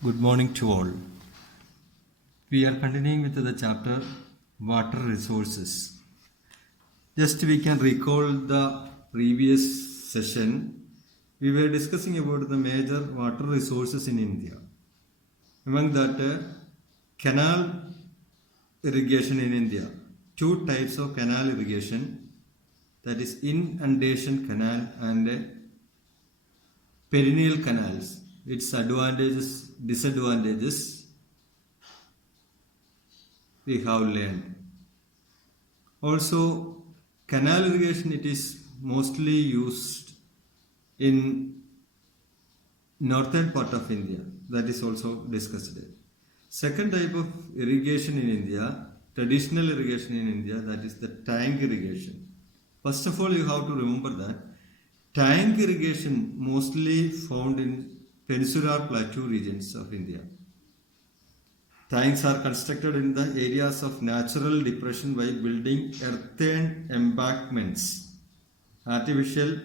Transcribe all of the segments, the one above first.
Good morning to all. We are continuing with the chapter Water Resources. Just we can recall the previous session. We were discussing about the major water resources in India. Among that, canal irrigation in India. Two types of canal irrigation, that is inundation canal and perennial canals. Its advantages, disadvantages we have learned. Also, canal irrigation, it is mostly used in northern part of India. That is also discussed. Second type of irrigation in India, traditional irrigation in India, that is the tank irrigation. First of all, you have to remember that tank irrigation mostly found in peninsular plateau regions of India. Tanks are constructed in the areas of natural depression by building earthen embankments, artificial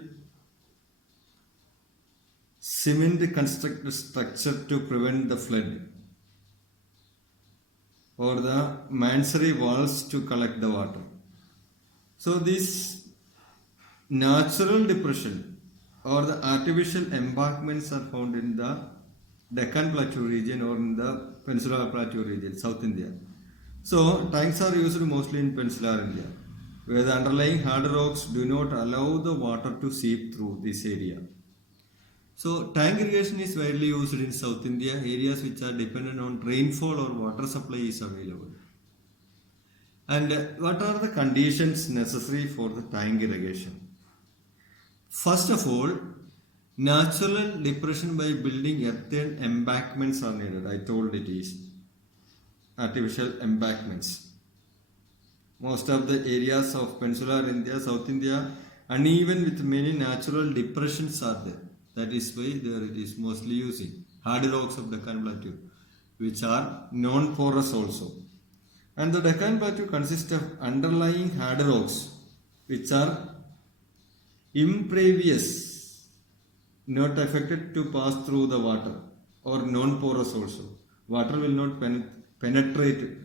cement constructed structure to prevent the flood, or the masonry walls to collect the water. So this natural depression or the artificial embankments are found in the Deccan Plateau region or in the Peninsular Plateau region, South India. So tanks are used mostly in Peninsular India, where the underlying hard rocks do not allow the water to seep through this area. So tank irrigation is widely used in South India, areas which are dependent on rainfall or water supply is available. And what are the conditions necessary for the tank irrigation? First of all, natural depression by building earthen embankments are needed. I told it is artificial embankments. Most of the areas of Peninsular India, South India, uneven with many natural depressions are there. That is why there it is mostly using hard rocks of Deccan Plateau, which are non-porous also. And the Deccan Plateau consists of underlying hard rocks, which are impervious, not affected to pass through the water, or non-porous also. Water will not penetrate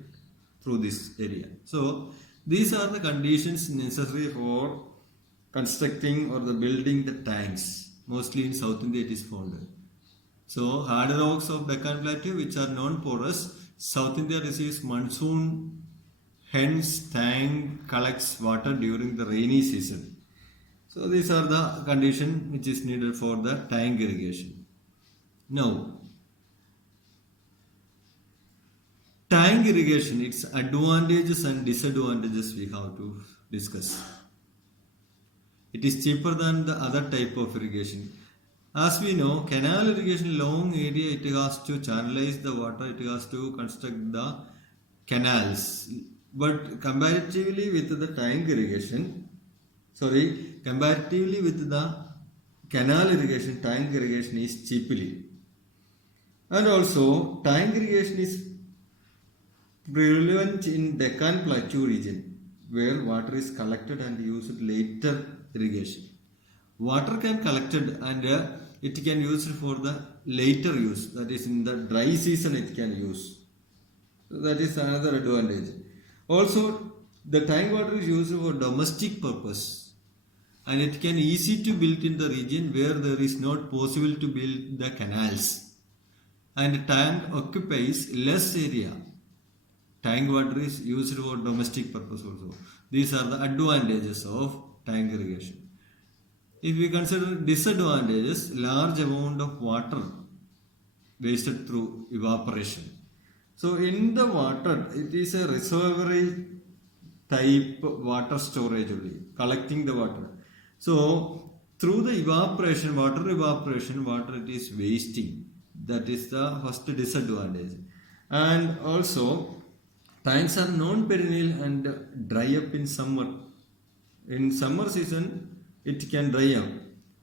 through this area. So these are the conditions necessary for constructing or the building the tanks. Mostly in South India it is found. So hard rocks of Deccan Plateau which are non-porous, South India receives monsoon, hence tank collects water during the rainy season. So these are the conditions which is needed for the tank irrigation. Now, tank irrigation, its advantages and disadvantages we have to discuss. It is cheaper than the other type of irrigation. As we know, canal irrigation, long area, it has to channelize the water, it has to construct the canals. But comparatively with the canal irrigation, tank irrigation is cheaply. And also, tank irrigation is prevalent in Deccan Plateau region, where water is collected and used later irrigation. Water can collected and it can used for the later use, that is in the dry season it can use. So that is another advantage. Also, the tank water is used for domestic purpose and it can easy to build in the region where there is not possible to build the canals. And tank occupies less area. Tank water is used for domestic purpose also. These are the advantages of tank irrigation. If we consider disadvantages, large amount of water wasted through evaporation. So in the water, it is a reservoir type water storage only, collecting the water. So through the evaporation, water it is wasting. That is the first disadvantage. And also, tanks are non-perennial and dry up in summer. In summer season, it can dry up.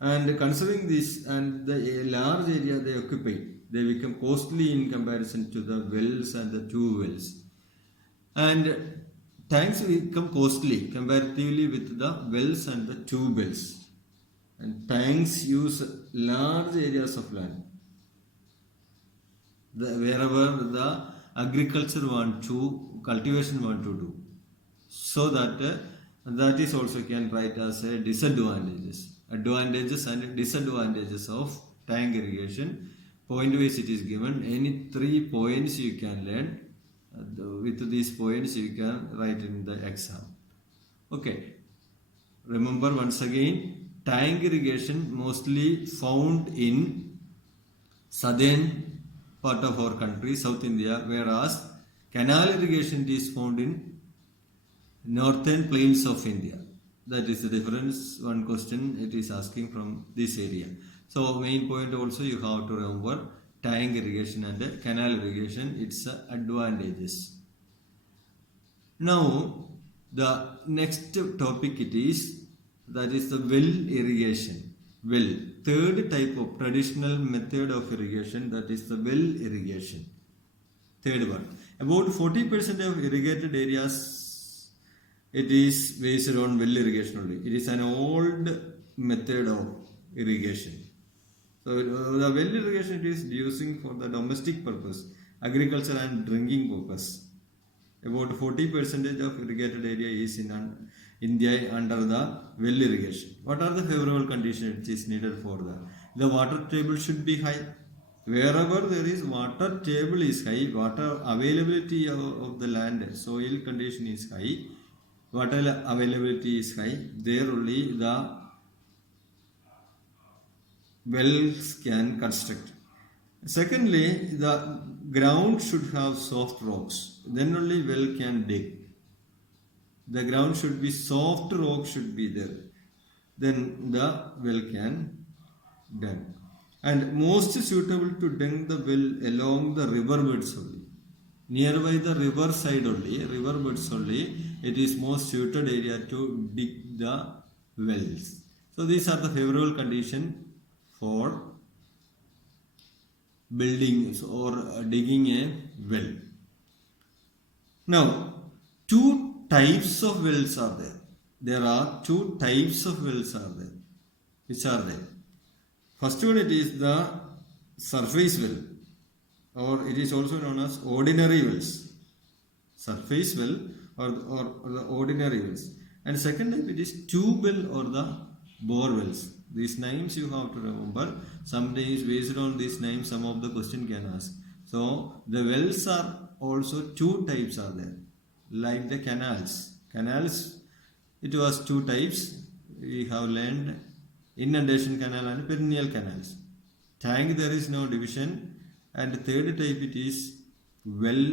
And considering this and the large area they occupy, they become costly in comparison to the wells and the tube wells. And tanks become costly comparatively with the wells and the tube wells. And tanks use large areas of land. wherever the agriculture cultivation want to do. So that is also can write as a advantages and disadvantages of tank irrigation. Point wise it is given. Any 3 points you can learn. With these points you can write in the exam. Okay. Remember once again, tank irrigation mostly found in southern part of our country, South India, whereas canal irrigation is found in northern plains of India. That is the difference. One question it is asking from this area. So main point also you have to remember tank irrigation and canal irrigation, its advantages. Now the next topic that is the well irrigation. Well, third type of traditional method of irrigation, that is the well irrigation. Third one. About 40% of irrigated areas, it is based on well irrigation only. It is an old method of irrigation. So the well irrigation it is using for the domestic purpose, agriculture and drinking purpose. About 40% of irrigated area is in India under the well irrigation. What are the favorable conditions which is needed for that? The water table should be high. Wherever there is water table is high, water availability of the land, soil condition is high, water availability is high, there only the wells can construct. Secondly, the ground should have soft rocks. Then only well can dig. The ground should be soft, rock should be there. Then the well can done. And most suitable to dig the well along the river beds only. Nearby the river side only, river beds only, it is most suited area to dig the wells. So these are the favorable condition for building or digging a well. Now, two types of wells are there. There are two types of wells are there. Which are they? First one, it is the surface well, or it is also known as ordinary wells. Surface well or the ordinary wells. And second type, it is tube well or the bore wells. These names you have to remember. Sometimes based on these names, some of the question can ask. So the wells are also two types are there. Like the canals. Canals, it was two types. We have learned inundation canal and perennial canals. Tank, there is no division. And third type it is well.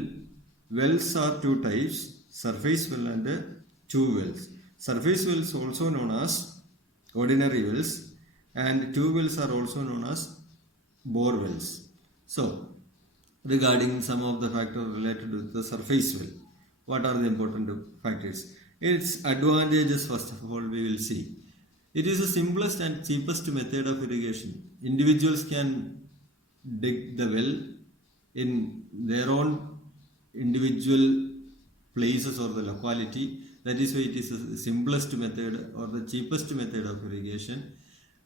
Wells are two types. Surface well and tube wells. Surface wells also known as ordinary wells, and tube wells are also known as bore wells. So, regarding some of the factors related with the surface well, what are the important factors? Its advantages, first of all, we will see. It is the simplest and cheapest method of irrigation. Individuals can dig the well in their own individual places or the locality. That is why it is the simplest method or the cheapest method of irrigation.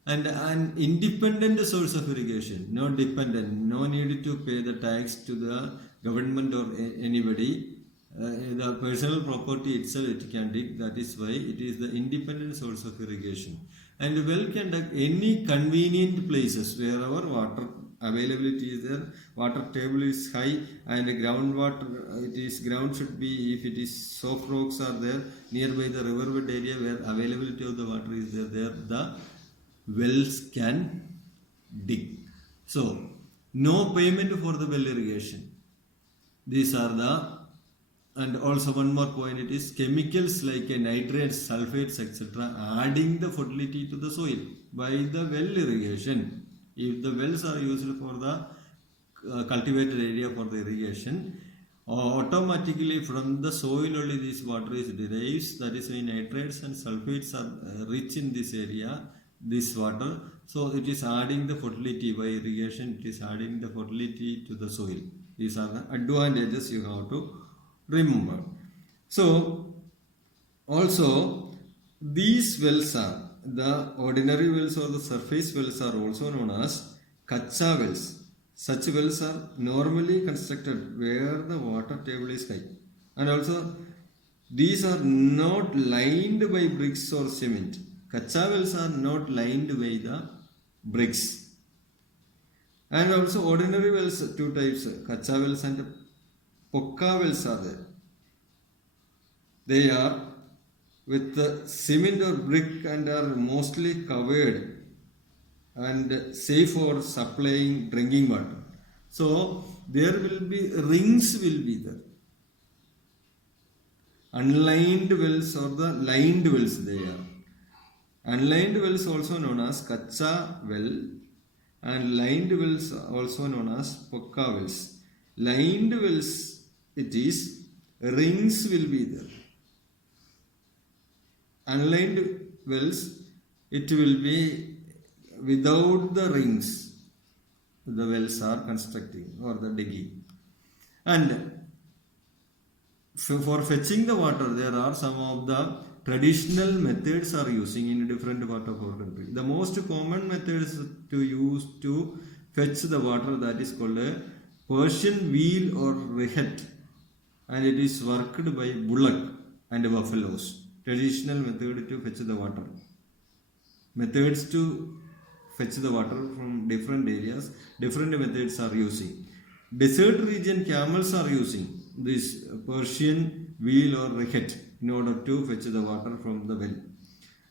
And an independent source of irrigation, not dependent, no need to pay the tax to the government or anybody. The personal property itself it can dig. That is why it is the independent source of irrigation. And well can dig any convenient places wherever water availability is there, water table is high, and groundwater ground should be, if it is soft rocks are there nearby the riverbed area where availability of the water is there the wells can dig. So no payment for the well irrigation. These are the, and also one more point, it is chemicals like nitrates, sulfates, etc. adding the fertility to the soil by the well irrigation. If the wells are used for the cultivated area for the irrigation, automatically from the soil only this water is derives. That is why nitrates and sulfates are rich in this area, this water. So it is adding the fertility by irrigation. It is adding the fertility to the soil. These are the advantages you have to remember. So also these wells are, the ordinary wells or the surface wells are also known as kacha wells. Such wells are normally constructed where the water table is high. And also, these are not lined by bricks or cement. Kacha wells are not lined by the bricks. And also ordinary wells, two types, Kacha wells and Pokka wells are there. They are with cement or brick and are mostly covered and safe for supplying drinking water. So there will be rings will be there. Unlined wells or the lined wells they are. Unlined wells also known as Kacha well and lined wells also known as Pokka wells. Lined wells, it is rings will be there. Unlined wells, it will be without the rings. The wells are constructing or the digging. And for fetching the water, there are some of the traditional methods are using in different part of our country. The most common methods to use to fetch the water, that is called a Persian wheel or rehet, and it is worked by bullock and buffaloes. Traditional method to fetch the water. Methods to fetch the water from different areas, different methods are using. Desert region camels are using this Persian wheel or rehet in order to fetch the water from the well.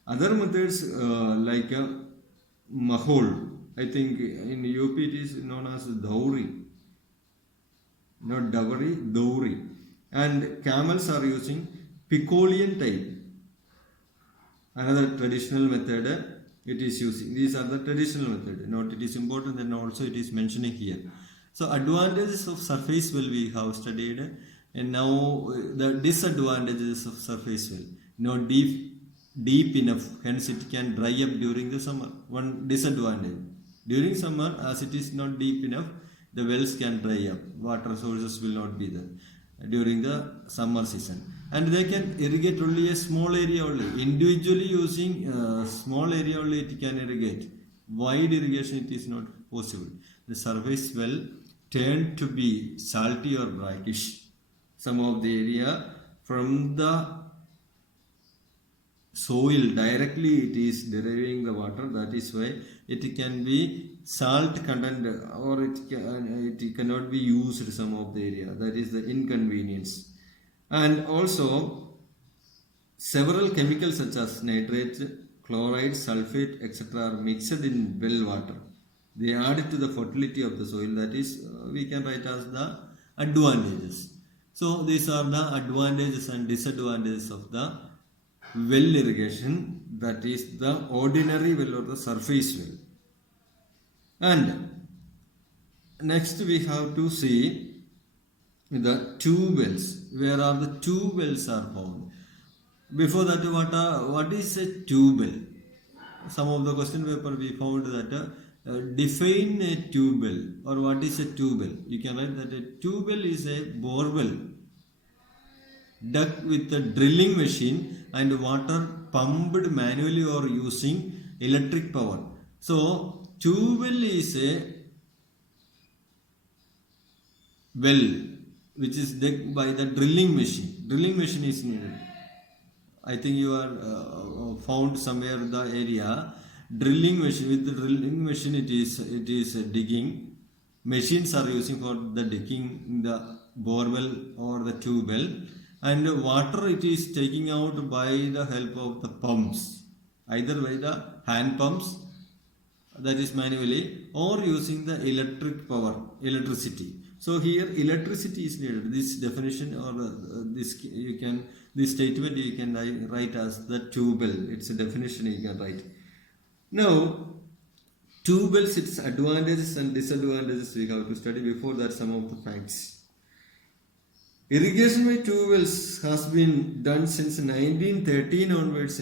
Other methods like mahol, I think in UP it is known as dowry, not dowry, dowry. And camels are using Picolian type. Another traditional method it is using. These are the traditional method. Not it is important and also it is mentioning here. So advantages of surface well we have studied, and now the disadvantages of surface well. Not deep enough, hence it can dry up during the summer. One disadvantage. During summer, as it is not deep enough, the wells can dry up. Water sources will not be there during the summer season. And they can irrigate only a small area only. Individually using small area only it can irrigate. Wide irrigation it is not possible. The surface well tend to be salty or brackish. Some of the area from the soil directly it is deriving the water. That is why it can be salt content or it cannot be used some of the area. That is the inconvenience. And also several chemicals such as nitrate, chloride, sulfate, etc. are mixed in well water. They add to the fertility of the soil. That is we can write as the advantages. So these are the advantages and disadvantages of the well irrigation, that is the ordinary well or the surface well. And next we have to see the tube wells. Where are the tube wells are found? Before that, what is a tube well? Some of the question paper we found that define a tube well or what is a tube well. You can write that a tube well is a bore well dug with a drilling machine and water pumped manually or using electric power. So tube well is a well which is dug by the drilling machine. Drilling machine is needed. I think you are found somewhere the area. Drilling machine, with the drilling machine it is digging. Machines are using for the digging the bore well or the tube well, and water it is taking out by the help of the pumps, either by the hand pumps, that is manually, or using the electricity. So here electricity is needed. This definition or this statement you can write as the tube well. It's a definition you can write. Now tube wells, its advantages and disadvantages we have to study. Before that, some of the facts. Irrigation by tube wells has been done since 1930 onwards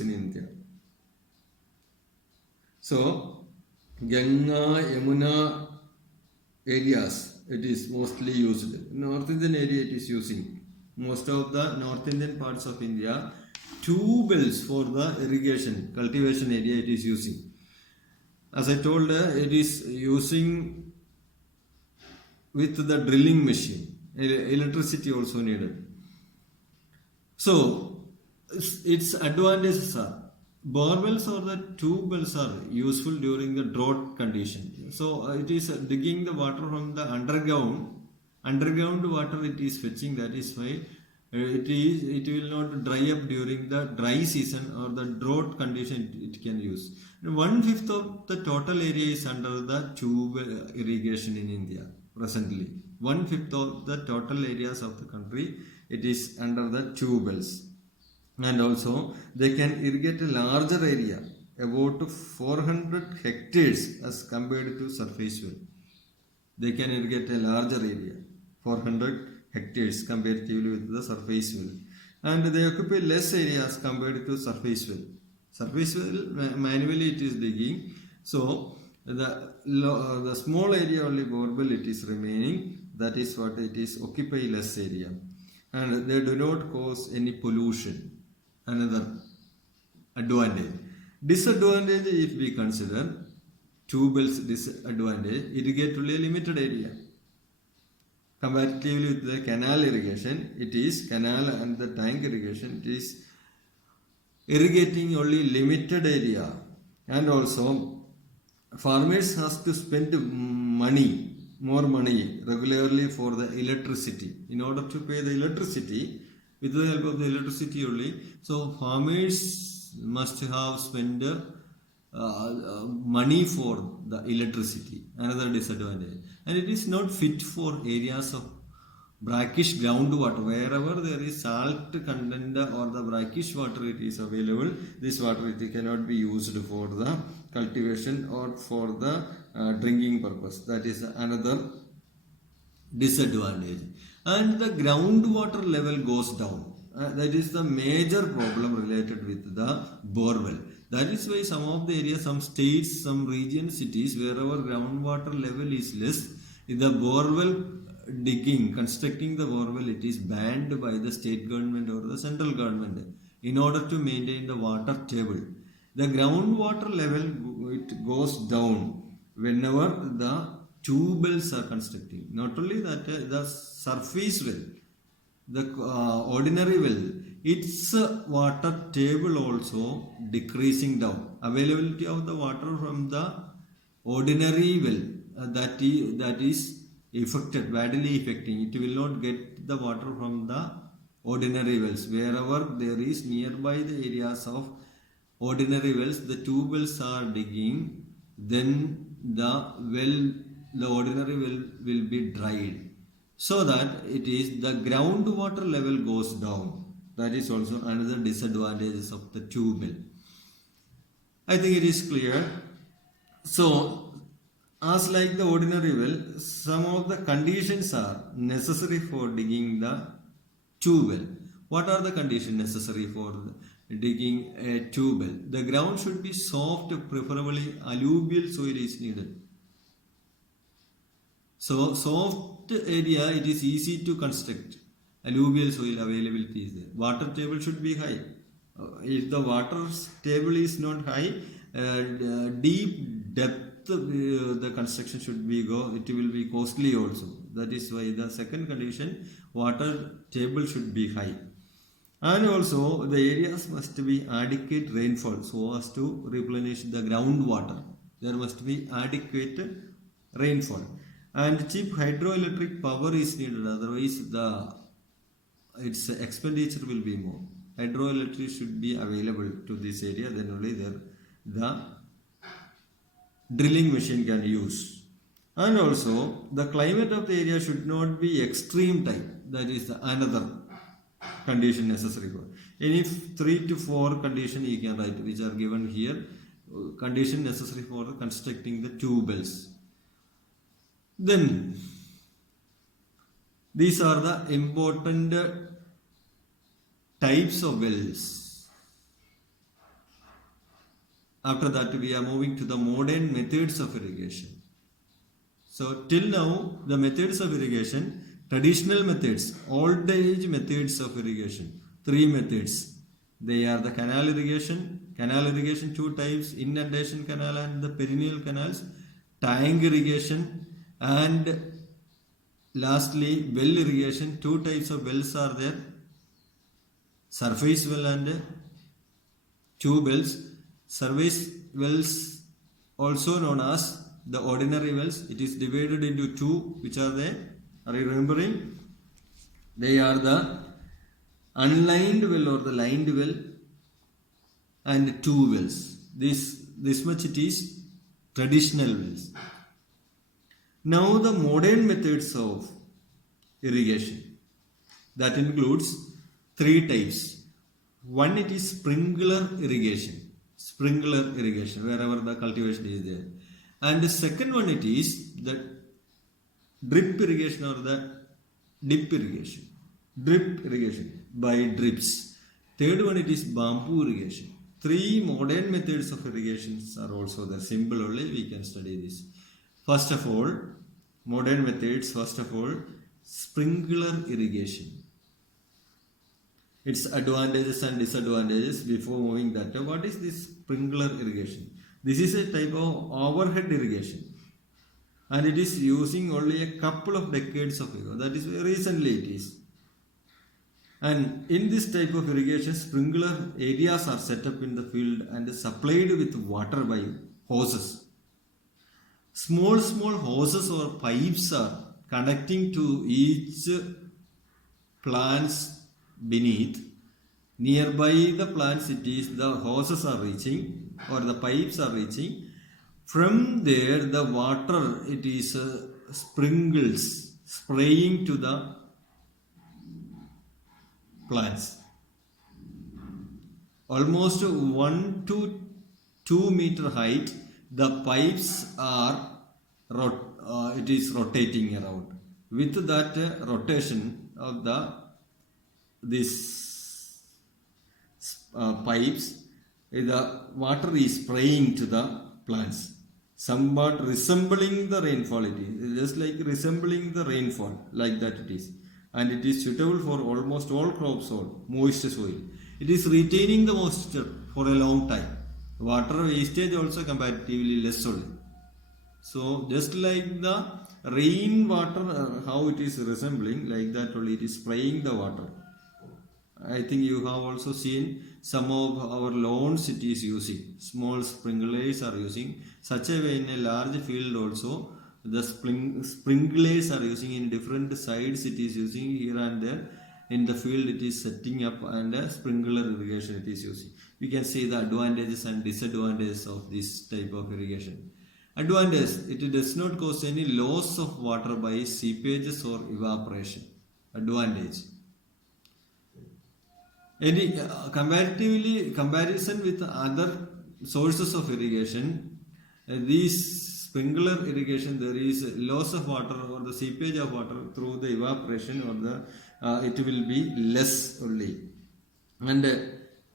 in India. So Ganga, Yamuna areas it is mostly used. North Indian area it is using. Most of the North Indian parts of India, tube wells for the irrigation, cultivation area it is using. As I told, it is using with the drilling machine. Electricity also needed. So its advantages are borewells or the tube wells are useful during the drought condition. So it is digging the water from the underground water it is fetching. That is why it will not dry up during the dry season or the drought condition. It can use 1/5 of the total area is under the tube irrigation in India presently. 1/5 of the total areas of the country it is under the tube wells. And also they can irrigate a larger area, about 400 hectares as compared to surface well. They can irrigate a larger area, 400 hectares comparatively with the surface well, and they occupy less area as compared to surface well. Surface well manually it is digging, so the small area only borewell it is remaining. That is what it is occupy less area, and they do not cause any pollution. Another advantage. Disadvantage, if we consider tube wells disadvantage, irrigate only a limited area. Comparatively with the canal irrigation, it is canal and the tank irrigation, it is irrigating only limited area. And also farmers has to spend more money regularly for the electricity. In order to pay the electricity, with the help of the electricity only, so farmers must have spent money for the electricity. Another disadvantage. And it is not fit for areas of brackish groundwater. Wherever there is salt content or the brackish water it is available, this water it cannot be used for the cultivation or for the drinking purpose. That is another disadvantage. And the groundwater level goes down. That is the major problem related with the borewell. That is why some of the areas, some states, some regions, cities, wherever groundwater level is less, the borewell digging, constructing the borewell, it is banned by the state government or the central government in order to maintain the water table. The groundwater level it goes down whenever the tube wells are constructing. Not only that, the surface well, the ordinary well, its water table also decreasing down. Availability of the water from the ordinary well that is affected, badly affecting. It will not get the water from the ordinary wells. Wherever there is nearby the areas of ordinary wells, the tube wells are digging, then the ordinary well will be dried, so that it is the groundwater level goes down. That is also another disadvantages of the tube well. I think it is clear. So as like the ordinary well, some of the conditions are necessary for digging the tube well. What are the conditions necessary for digging a tube well? The ground should be soft, preferably alluvial soil is needed. So soft area it is easy to construct. Alluvial soil availability is there. Water table should be high. If the water table is not high, deep depth the construction should be it will be costly also. That is why the second condition, water table should be high. And also the areas must be adequate rainfall so as to replenish the groundwater. There must be adequate rainfall. And cheap hydroelectric power is needed, otherwise its expenditure will be more. Hydroelectric should be available to this area, then only the drilling machine can use. And also the climate of the area should not be extreme type. That is another condition necessary for. Any 3 to 4 condition you can write, which are given here. Condition necessary for constructing the tube wells. Then these are the important types of wells. After that we are moving to the modern methods of irrigation. So till now the methods of irrigation, traditional methods, old age methods of irrigation, 3 methods. They are the canal irrigation, Canal irrigation, two types, inundation canal and the perennial canals, tank irrigation, and lastly well irrigation. Two types of wells are there, surface well and tube wells. Surface wells also known as the ordinary wells. It is divided into two, which are there. Are you remembering? They are the unlined well or the lined well and two wells. This much it is traditional wells. Now the modern methods of irrigation, that includes three types. One, it is sprinkler irrigation. Sprinkler irrigation, wherever the cultivation is there. And the second one, it is the drip irrigation or the dip irrigation. Drip irrigation by drips. Third one, it is bamboo irrigation. Three modern methods of irrigations are also there. Simple only, we can study this. First of all, modern methods, first of all, sprinkler irrigation. Its advantages and disadvantages before moving that. What is this sprinkler irrigation? This is a type of overhead irrigation. And it is using only a couple of decades of ago. That is very recently it is. And in this type of irrigation, sprinkler areas are set up in the field and supplied with water by hoses. Small hoses or pipes are connecting to each plants beneath. Nearby the plants, it is the hoses are reaching or the pipes are reaching. From there, the water, it is sprinkles, spraying to the plants. Almost 1 to 2 meter height, the pipes are it is rotating around. With that rotation of these pipes, the water is spraying to the plants, somewhat resembling the rainfall. It is just like resembling the rainfall, like that it is. And it is suitable for almost all crops or moist soil. It is retaining the moisture for a long time. Water wastage also comparatively less only. So just like the rain water, how it is resembling, like that only it is spraying the water. I think you have also seen some of our lawns it is using. Small sprinklers are using. Such a way in a large field also, the sprinklers are using in different sides. It is using here and there. In the field it is setting up and a sprinkler irrigation it is using. We can see the advantages and disadvantages of this type of irrigation. Advantage, it does not cause any loss of water by seepages or evaporation. Advantage. Any comparison with other sources of irrigation, these sprinkler irrigation, there is loss of water or the seepage of water through the evaporation or the it will be less only. And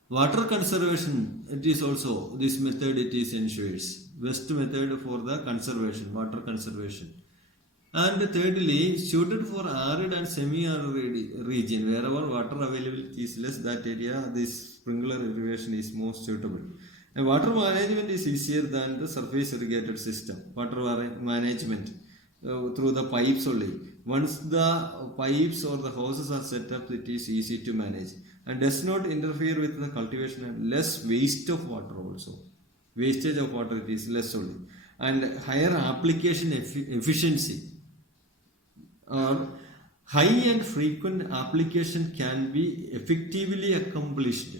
water conservation, it is also this method it is ensures best method for the conservation, water conservation. And thirdly, suited for arid and semi-arid region, wherever water availability is less, that area this sprinkler irrigation is most suitable. And water management is easier than the surface irrigated system. Water management through the pipes only. Once the pipes or the hoses are set up, it is easy to manage and does not interfere with the cultivation and less waste of water also. Wastage of water it is less only. And higher application efficiency. High and frequent application can be effectively accomplished,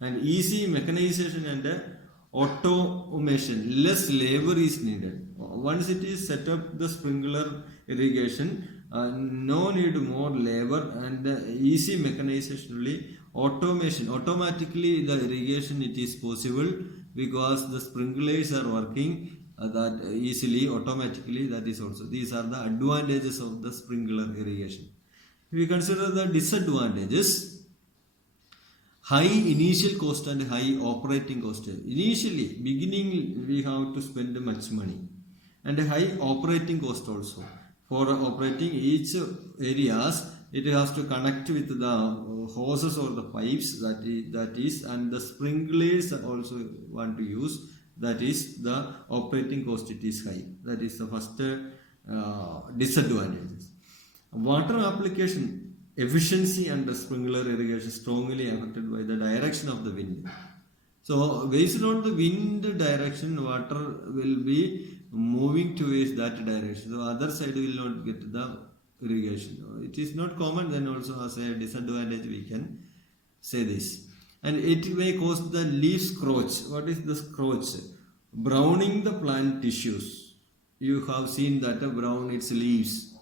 and easy mechanization and automation, less labor is needed. Once it is set up the sprinkler irrigation, no need more labor and easy mechanization only. Automation, automatically the irrigation it is possible because the sprinklers are working that easily, automatically, that is also. These are the advantages of the sprinkler irrigation. If we consider the disadvantages, high initial cost and high operating cost. Initially, beginning we have to spend much money and high operating cost also. For operating each areas, it has to connect with the hoses or the pipes, that is, and the sprinklers also want to use, that is the operating cost, it is high. That is the first disadvantages. Water application efficiency and the sprinkler irrigation strongly affected by the direction of the wind. So based on the wind direction, water will be moving towards that direction. The other side will not get the irrigation. It is not common, then also as a disadvantage we can say this. And it may cause the leaf scrotch. What is the scrotch? Browning the plant tissues. You have seen that brown its leaves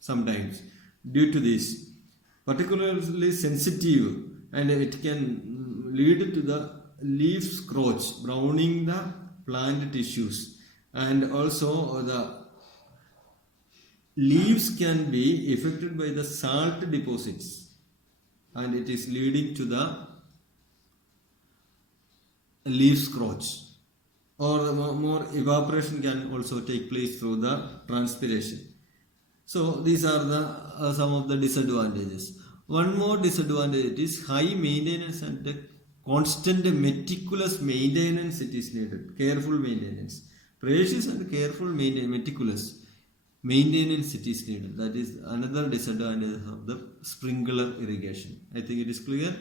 sometimes due to this. Particularly sensitive, and it can lead to the leaf scrotch, browning the plant tissues, and also the leaves can be affected by the salt deposits, and it is leading to the leaf scrotch, or more evaporation can also take place through the transpiration. So these are the some of the disadvantages. One more disadvantage is high maintenance and constant meticulous maintenance it is needed. Careful maintenance. Precious and careful meticulous maintenance it is needed. That is another disadvantage of the sprinkler irrigation. I think it is clear.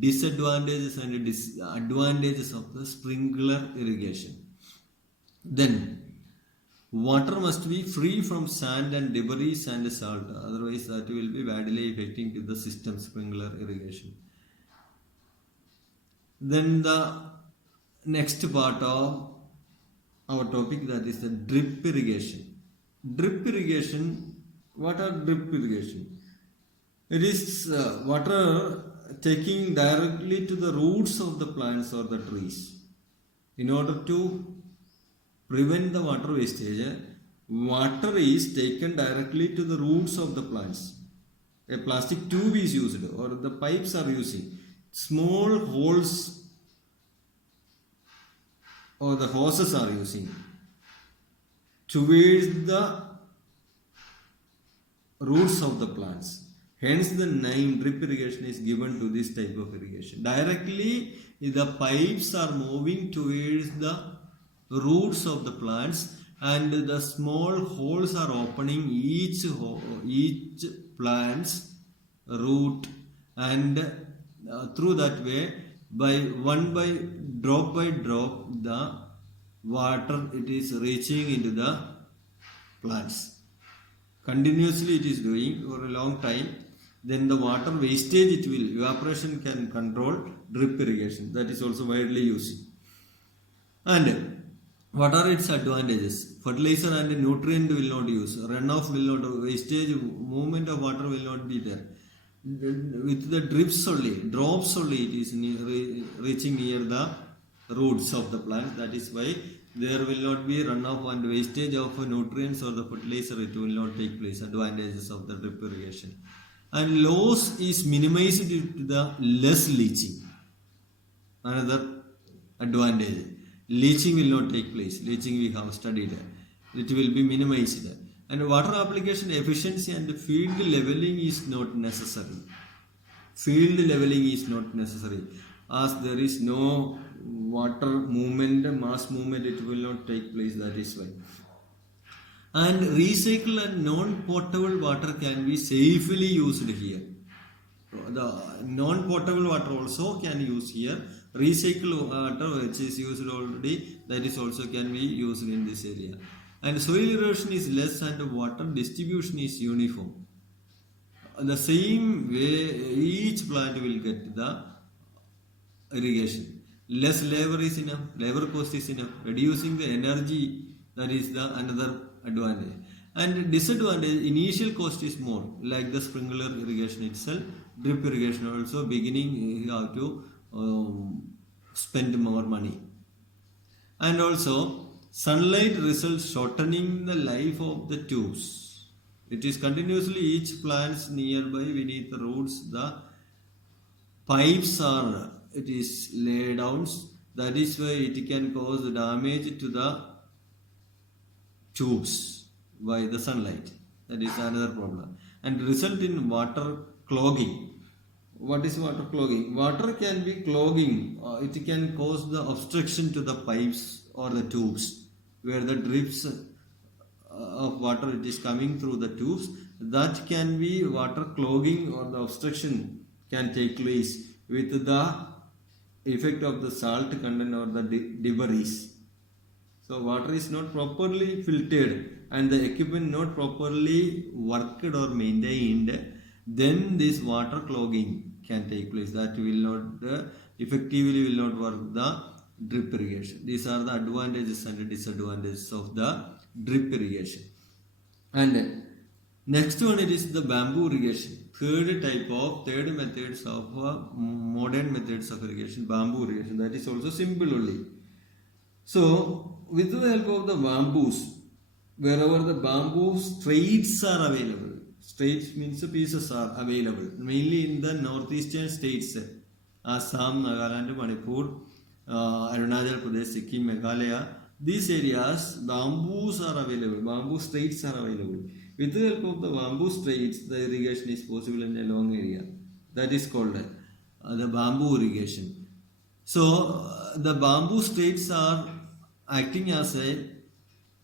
Disadvantages and advantages of the sprinkler irrigation. Then water must be free from sand and debris and salt, otherwise that will be badly affecting to the system sprinkler irrigation. Then the next part of our topic, that is the drip irrigation. Drip irrigation, what are drip irrigation? It is water taking directly to the roots of the plants or the trees. In order to prevent the water wastage, water is taken directly to the roots of the plants. A plastic tube is used, or the pipes are using small holes, or the hoses are using towards the roots of the plants. Hence the name drip irrigation is given to this type of irrigation. Directly the pipes are moving towards the roots of the plants, and the small holes are opening each plant's root, and through that way, by drop the water it is reaching into the plants. Continuously it is doing for a long time. Then the water wastage it will, evaporation can control drip irrigation. That is also widely used. And what are its advantages? Fertilizer and nutrient will not use. Runoff will not, wastage, movement of water will not be there. With the drips only, drops only, it is reaching near the roots of the plant. That is why there will not be runoff and wastage of nutrients or the fertilizer. It will not take place. Advantages of the drip irrigation. And loss is minimized due to the less leaching. Another advantage. Leaching will not take place. Leaching we have studied. It will be minimized. And water application efficiency and field leveling is not necessary. Field leveling is not necessary. As there is no water movement, mass movement, it will not take place. That is why. And recycled and non-potable water can be safely used here. The non-potable water also can use here. Recycled water which is used already, that is also can be used in this area. And soil erosion is less and water distribution is uniform. The same way each plant will get the irrigation. Less labor is enough, labor cost is enough, reducing the energy, that is the another advantage. And disadvantage, initial cost is more, like the sprinkler irrigation itself. Drip irrigation also, beginning you have to spend more money. And also sunlight results shortening the life of the tubes. It is continuously each plants nearby beneath the roots, the pipes are, it is laid down. That is why it can cause damage to the tubes by the sunlight. That is another problem. And result in water clogging. What is water clogging? Water can be clogging. It can cause the obstruction to the pipes or the tubes where the drips of water it is coming through the tubes. That can be water clogging or the obstruction can take place with the effect of the salt content or the debris. So water is not properly filtered and the equipment not properly worked or maintained, then this water clogging can take place. That will not effectively will not work the drip irrigation. These are the advantages and disadvantages of the drip irrigation. And next one it is the bamboo irrigation. Third methods of modern methods of irrigation, bamboo irrigation. That is also simple only. So, with the help of the bamboos, wherever the bamboo straits are available, straits means pieces are available, mainly in the northeastern states, Assam, Nagaland, Manipur, Arunachal Pradesh, Sikkim, Meghalaya. These areas, bamboos are available, bamboo straits are available. With the help of the bamboo straits, the irrigation is possible in a long area. That is called the bamboo irrigation. So, the bamboo straits are acting as a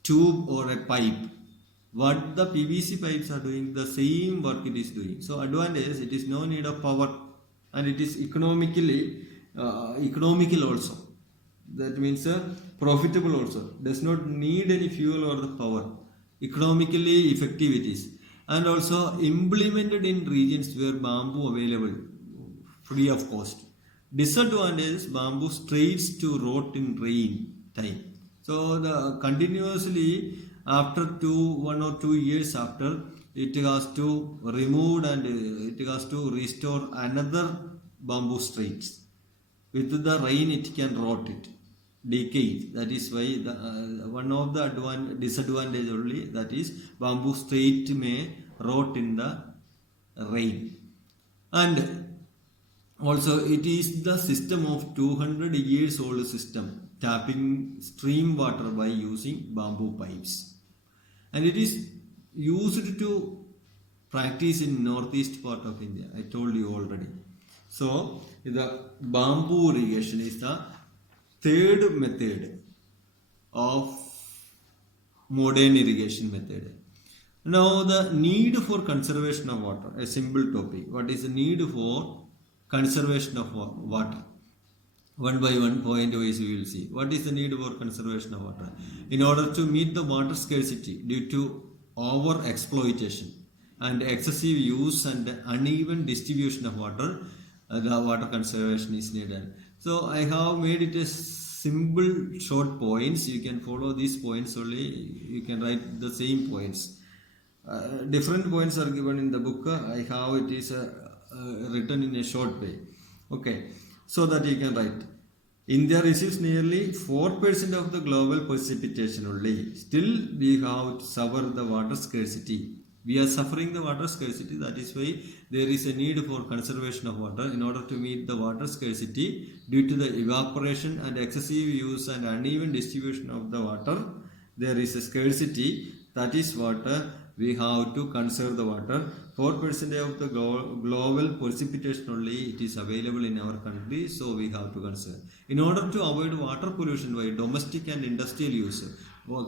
tube or a pipe. What the PVC pipes are doing, the same work it is doing. So, advantage, it is no need of power and it is economical also. That means profitable also. Does not need any fuel or the power. Economically effective it is. And also implemented in regions where bamboo available free of cost. Disadvantage, bamboo straits to rot in rain time. So the continuously after 1 or 2 years after, it has to remove and it has to restore another bamboo straits. With the rain it can rot it, decay it. That is why the one of the disadvantage only, that is bamboo straight may rot in the rain. And also it is the system of 200 years old system, tapping stream water by using bamboo pipes. And it is used to practice in northeast part of India. I told you already. So the bamboo irrigation is the third method of modern irrigation method. Now the need for conservation of water, a simple topic. What is the need for conservation of water? One by one point wise we will see. What is the need for conservation of water? In order to meet the water scarcity due to over exploitation and excessive use and uneven distribution of water, the water conservation is needed. So I have made it a simple short points. You can follow these points only. You can write the same points. Different points are given in the book. I have it is written in a short way. Okay, so that you can write. India receives nearly 4% of the global precipitation only. Still, we have to suffer the water scarcity. We are suffering the water scarcity. That is why there is a need for conservation of water in order to meet the water scarcity due to the evaporation and excessive use and uneven distribution of the water. There is a scarcity. That is what we have to conserve the water. 4% of the global precipitation only it is available in our country, so we have to conserve. In order to avoid water pollution by domestic and industrial use,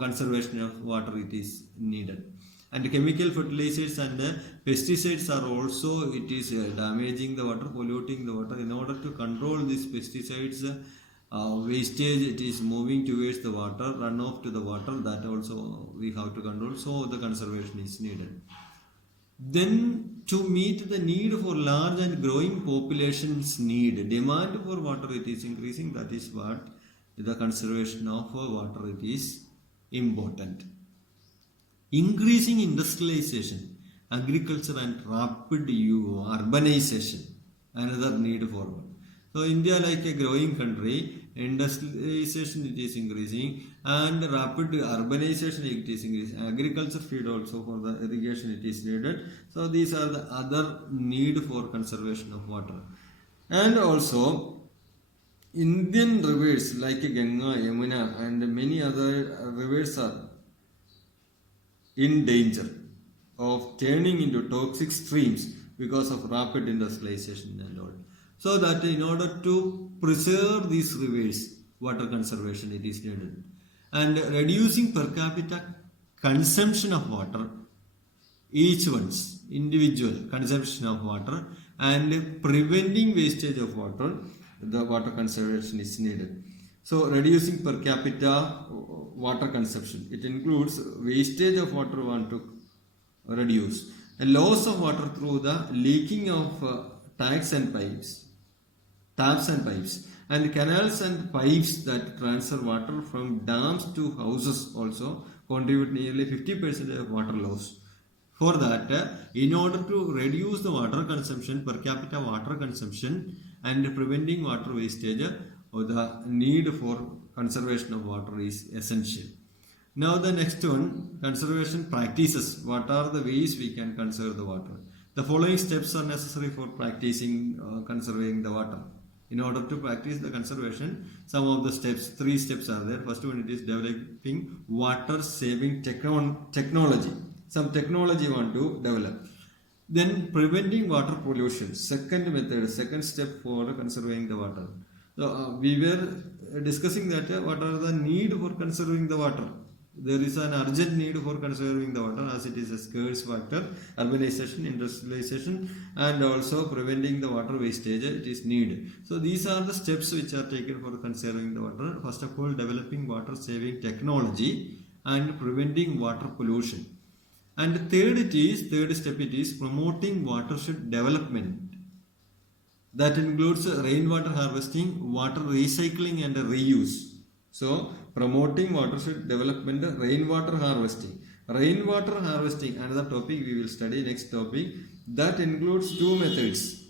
conservation of water it is needed. And chemical fertilizers and pesticides are also it is damaging the water, polluting the water. In order to control these pesticides wastage, it is moving towards the water, runoff to the water, that also we have to control. So the conservation is needed. Then to meet the need for large and growing populations need, demand for water it is increasing. That is what the conservation of water it is important. Increasing industrialization, agriculture and rapid urbanization, another need for water. So India, like a growing country, industrialization it is increasing and rapid urbanization it is increasing. Agriculture field also for the irrigation it is needed. So these are the other need for conservation of water. And also Indian rivers like Ganga, Yamuna and many other rivers are in danger. of turning into toxic streams because of rapid industrialization and all. So that in order to preserve these rivers, water conservation it is needed. And reducing per capita consumption of water, each one's individual consumption of water, and preventing wastage of water, the water conservation is needed. So reducing per capita water consumption, it includes wastage of water we want to reduce, a loss of water through the leaking of taps and pipes, and canals and pipes that transfer water from dams to houses also contribute nearly 50% of water loss. For that, in order to reduce the water consumption, per capita water consumption, and preventing water wastage, the need for conservation of water is essential. Now the next one, conservation practices. What are the ways we can conserve the water? The following steps are necessary for practicing conserving the water. In order to practice the conservation, some of the steps, 3 steps are there. First one, it is developing water saving technology. Some technology you want to develop. Then preventing water pollution. Second step for conserving the water. So we were discussing that what are the need for conserving the water. There is an urgent need for conserving the water as it is a scarce factor, urbanization, industrialization, and also preventing the water wastage, it is needed. So these are the steps which are taken for conserving the water. First of all, developing water saving technology and preventing water pollution. And third step it is promoting watershed development. That includes rainwater harvesting, water recycling and reuse. So promoting watershed development, rainwater harvesting. Rainwater harvesting, another topic we will study next topic. That includes 2 methods.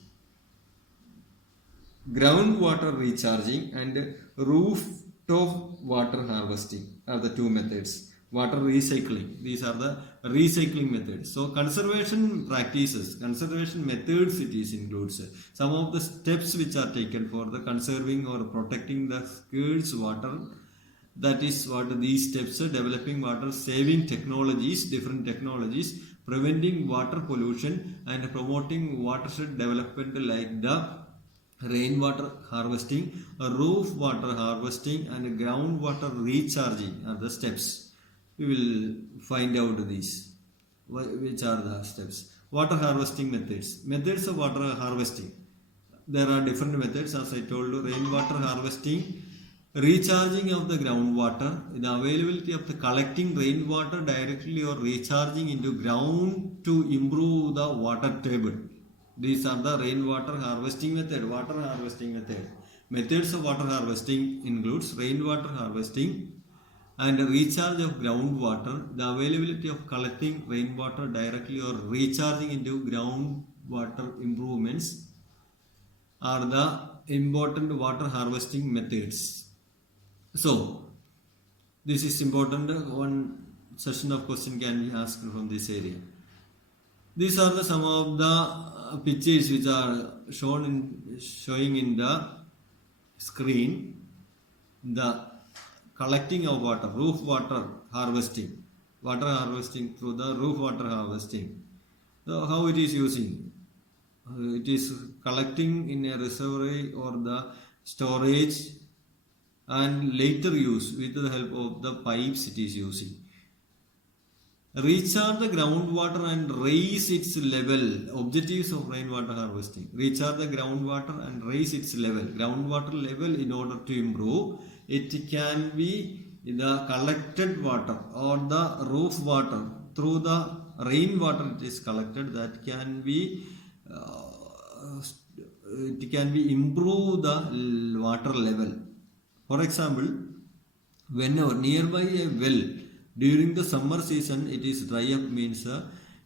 Groundwater recharging and rooftop water harvesting are the 2 methods. Water recycling, these are the recycling methods. So conservation practices, conservation methods it is includes some of the steps which are taken for the conserving or protecting the scarce water. That is what these steps are: developing water saving technologies, different technologies, preventing water pollution, and promoting watershed development like the rainwater harvesting, roof water harvesting, and groundwater recharging are the steps. We will find out these, which are the steps. Water harvesting methods. Methods of water harvesting. There are different methods, as I told you. Rainwater harvesting, recharging of the groundwater, the availability of the collecting rainwater directly or recharging into ground to improve the water table. These are the rainwater harvesting method, water harvesting method. Methods of water harvesting includes rainwater harvesting and recharge of groundwater, the availability of collecting rainwater directly or recharging into groundwater improvements are the important water harvesting methods. So this is important. One session of question can be asked from this area. These are the some of the pictures which are showing in the screen. The collecting of water, roof water harvesting through the roof water harvesting. So how it is using? It is collecting in a reservoir or the storage and later use with the help of the pipes it is using. Recharge the groundwater and raise its level. Objectives of rainwater harvesting. Recharge the groundwater and raise its level. Groundwater level in order to improve. It can be the collected water or the roof water through the rainwater it is collected, that can be it can be improve the water level. For example, whenever nearby a well during the summer season it is dry up, means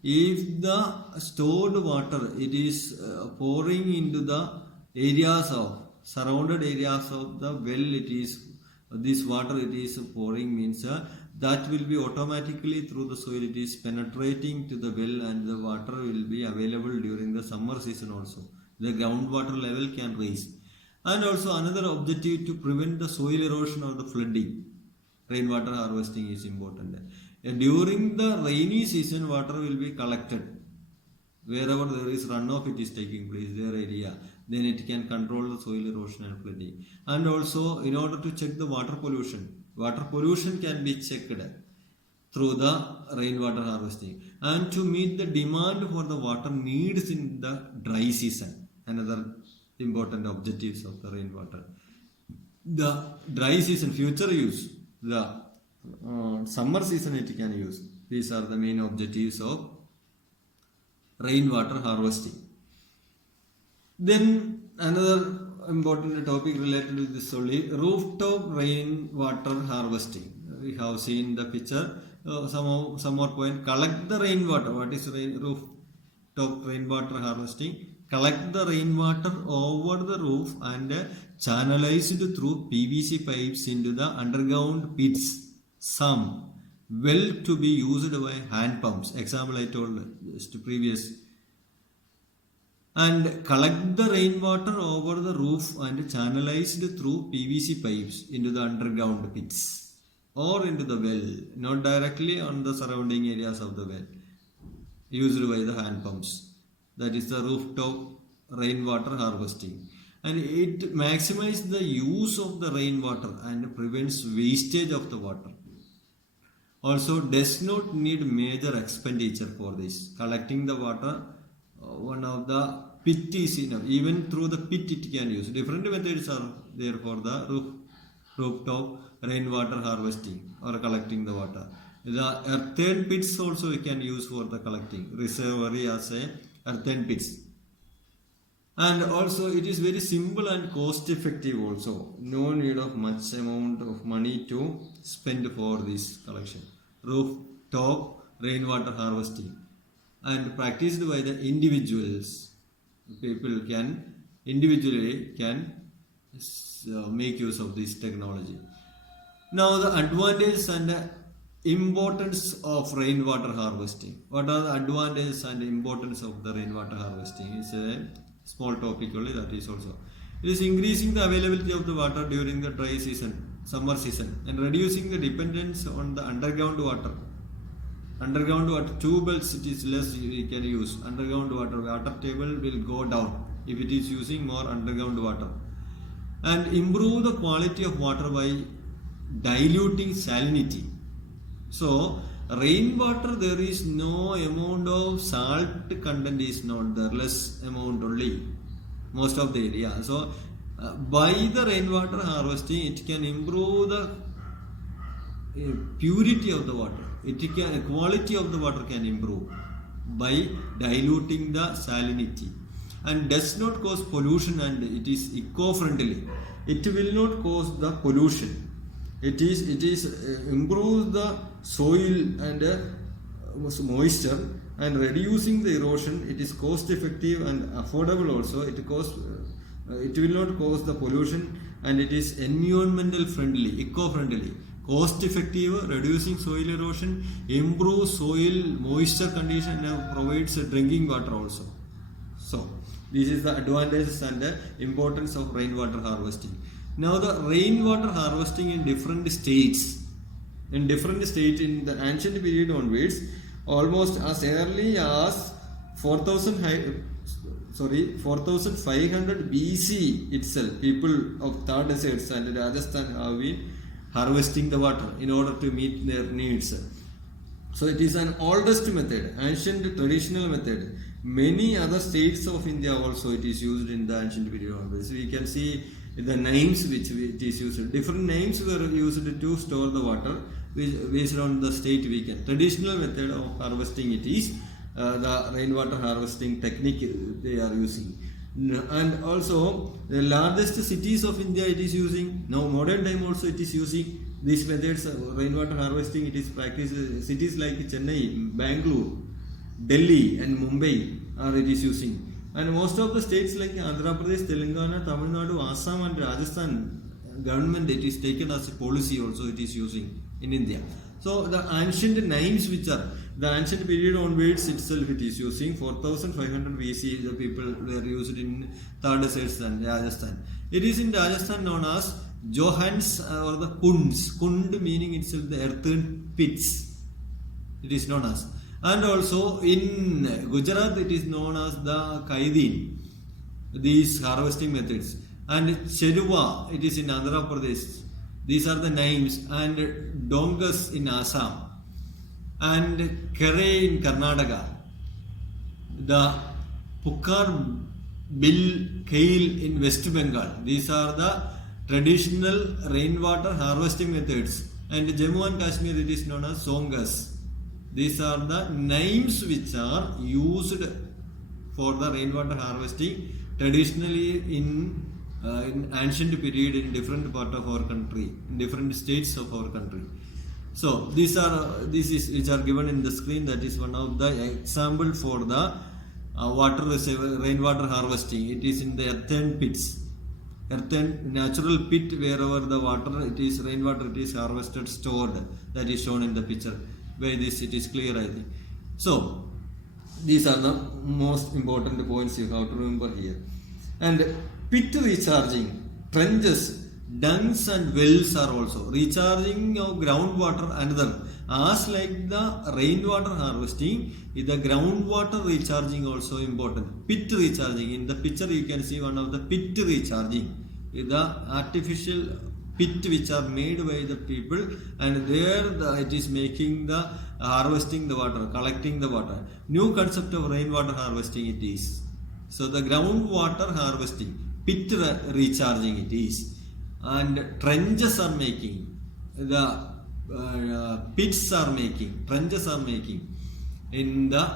if the stored water it is pouring into the areas of surrounded areas of the well, it is this water it is pouring, means that will be automatically through the soil it is penetrating to the well, and the water will be available during the summer season also. The groundwater level can rise. And also another objective to prevent the soil erosion or the flooding. Rainwater harvesting is important. During the rainy season, water will be collected. Wherever there is runoff, it is taking place, their area. Then it can control the soil erosion and flooding. And also, in order to check the water pollution can be checked through the rainwater harvesting. And to meet the demand for the water needs in the dry season, another important objectives of the rainwater. The dry season, future use, the summer season it can use. These are the main objectives of rainwater harvesting. Then another important topic related to this only, rooftop rainwater harvesting. We have seen the picture. Some more point. Collect the rainwater. What is rooftop rainwater harvesting? Collect the rainwater over the roof and channelize it through PVC pipes into the underground pits. Some well to be used by hand pumps. Example I told just previous. And collect the rainwater over the roof and channelized through PVC pipes into the underground pits or into the well, not directly on the surrounding areas of the well, used by the hand pumps. That is the rooftop rainwater harvesting. And it maximizes the use of the rainwater and prevents wastage of the water. Also does not need major expenditure for this. Collecting the water, one of the pit is enough. Even through the pit it can use. Different methods are there for the rooftop rainwater harvesting or collecting the water. The earthen pits also we can use for the collecting. Reservoir as a earthen pits. And also it is very simple and cost effective also. No need of much amount of money to spend for this collection. Rooftop rainwater harvesting. And practiced by the individuals. People can individually make use of this technology. Now the advantages and importance of rainwater harvesting. What are the advantages and importance of the rainwater harvesting? It's a small topic only, that is also. It is increasing the availability of the water during the dry season, summer season, and reducing the dependence on the underground water. Underground water, tubes it is less we can use. Underground water table will go down if it is using more underground water. And improve the quality of water by diluting salinity. So rainwater, there is no amount of salt content is not there, less amount only most of the area. So by the rainwater harvesting it can improve the purity of the water. Quality of the water can improve by diluting the salinity, and does not cause pollution, and it is eco-friendly. It will not cause the pollution. It improves the soil and moisture and reducing the erosion. It is cost effective and affordable also. It will not cause the pollution, and it is environmental friendly, eco-friendly, cost effective, reducing soil erosion, improves soil moisture condition, and provides drinking water also. So this is the advantages and the importance of rainwater harvesting. Now the rainwater harvesting in different states. In the ancient period onwards, almost as early as 4500 BC itself, people of Thar deserts and Rajasthan have been harvesting the water in order to meet their needs. So it is an oldest method, ancient traditional method. Many other states of India also it is used in the ancient period onwards. We can see the names which it is used. Different names were used to store the water based on the state we can. Traditional method of harvesting it is the rainwater harvesting technique they are using. And also the largest cities of India it is using. Now modern time also it is using these methods of rainwater harvesting. It is practiced cities like Chennai, Bangalore, Delhi and Mumbai it is using. And most of the states like Andhra Pradesh, Telangana, Tamil Nadu, Assam and Rajasthan government it is taken as a policy also it is using in India. So the ancient names which are the ancient period onwards itself it is using 4500 BC the people were used in Thar deserts and Rajasthan. It is in Rajasthan known as Johans or the Kunds. Kund meaning itself the earthen pits. It is known as. And also in Gujarat, it is known as the Kaidin, these harvesting methods. And Cheruva, it is in Andhra Pradesh. These are the names. And Dongas in Assam. And Kere in Karnataka. The Pukar Bill Kail in West Bengal. These are the traditional rainwater harvesting methods. And Jammu and Kashmir, it is known as Songas. These are the names which are used for the rainwater harvesting traditionally in ancient period in different part of our country, in different states of our country. So this is which are given in the screen. That is one of the example for the rainwater harvesting. It is in the earthen pits, earthen natural pit wherever the water rainwater it is harvested, stored. That is shown in the picture. By this it is clear, I think. So these are the most important points you have to remember here. And pit recharging, trenches, dungs and wells are also recharging of groundwater. Another, as like the rainwater harvesting, the groundwater recharging also important. Pit recharging, in the picture you can see one of the pit recharging, the artificial pit which are made by the people, and there it is making the harvesting the water, collecting the water. New concept of rainwater harvesting it is. So the groundwater harvesting, pit recharging it is, and trenches are making, the pits are making, trenches are making in the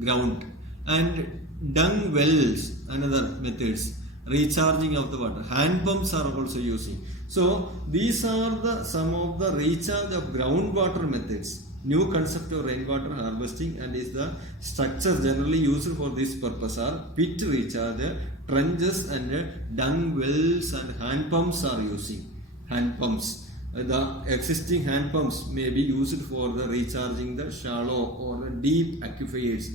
ground, and dung wells, another methods, recharging of the water. Hand pumps are also using. So these are some of the recharge of groundwater methods. New concept of rainwater harvesting, and is the structure generally used for this purpose are pit recharge, trenches and dung wells, and hand pumps are using. Hand pumps. The existing hand pumps may be used for the recharging the shallow or deep aquifers.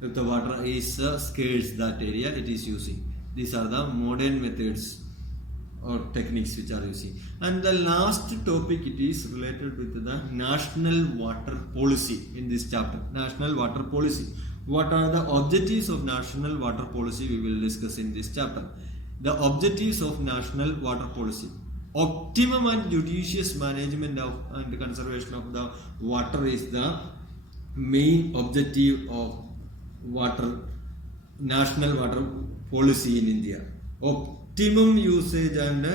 If the water is scarce that area, it is using. These are the modern methods or techniques which are using. And the last topic, it is related with the national water policy in this chapter. National water policy. What are the objectives of national water policy? We will discuss in this chapter. The objectives of national water policy. Optimum and judicious management of and conservation of the water is the main objective of national water policy in India. Optimum usage and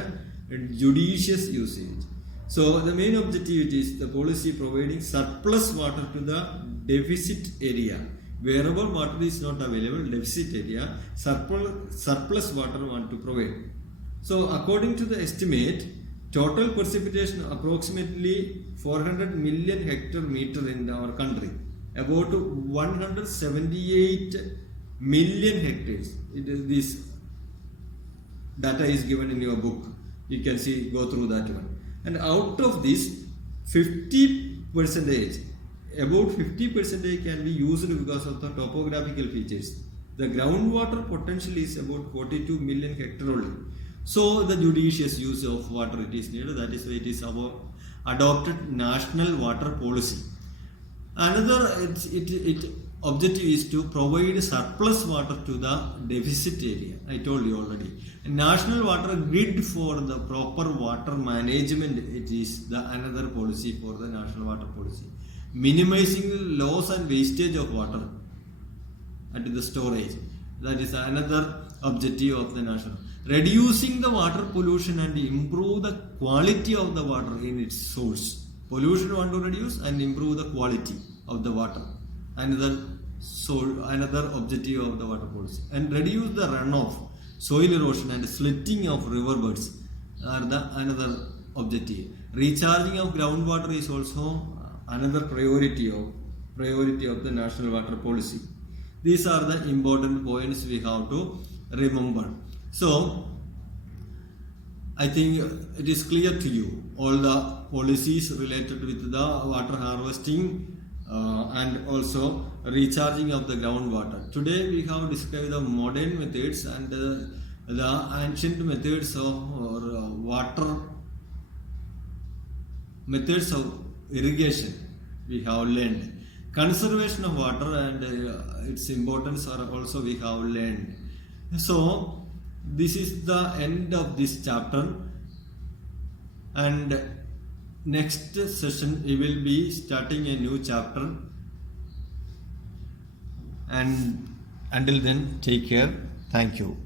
judicious usage. So the main objective is the policy providing surplus water to the deficit area. Wherever water is not available, deficit area, surplus water want to provide. So according to the estimate, total precipitation approximately 400 million hectare meter in our country. About 178 million hectares. This data is given in your book. You can see, go through that one. And out of this, 50%, about 50% can be used because of the topographical features. The groundwater potential is about 42 million hectare only. So the judicious use of water it is needed. That is why it is our adopted national water policy. Another objective is to provide surplus water to the deficit area. I told you already. National water grid for the proper water management, it is the another policy for the national water policy. Minimizing the loss and wastage of water at the storage. That is another objective of the national. Reducing the water pollution and improve the quality of the water in its source. Pollution want to reduce and improve the quality of the water. Another objective of the water policy. And reduce the runoff, soil erosion and slitting of riverbeds are the another objective. Recharging of groundwater is also another priority of the national water policy. These are the important points we have to remember. So I think it is clear to you all the policies related with the water harvesting and also recharging of the groundwater. Today we have described the modern methods and the ancient methods of methods of irrigation. we have learned. Conservation of water and its importance are also we have learned. So this is the end of this chapter, and next session we will be starting a new chapter, and until then take care. Thank you.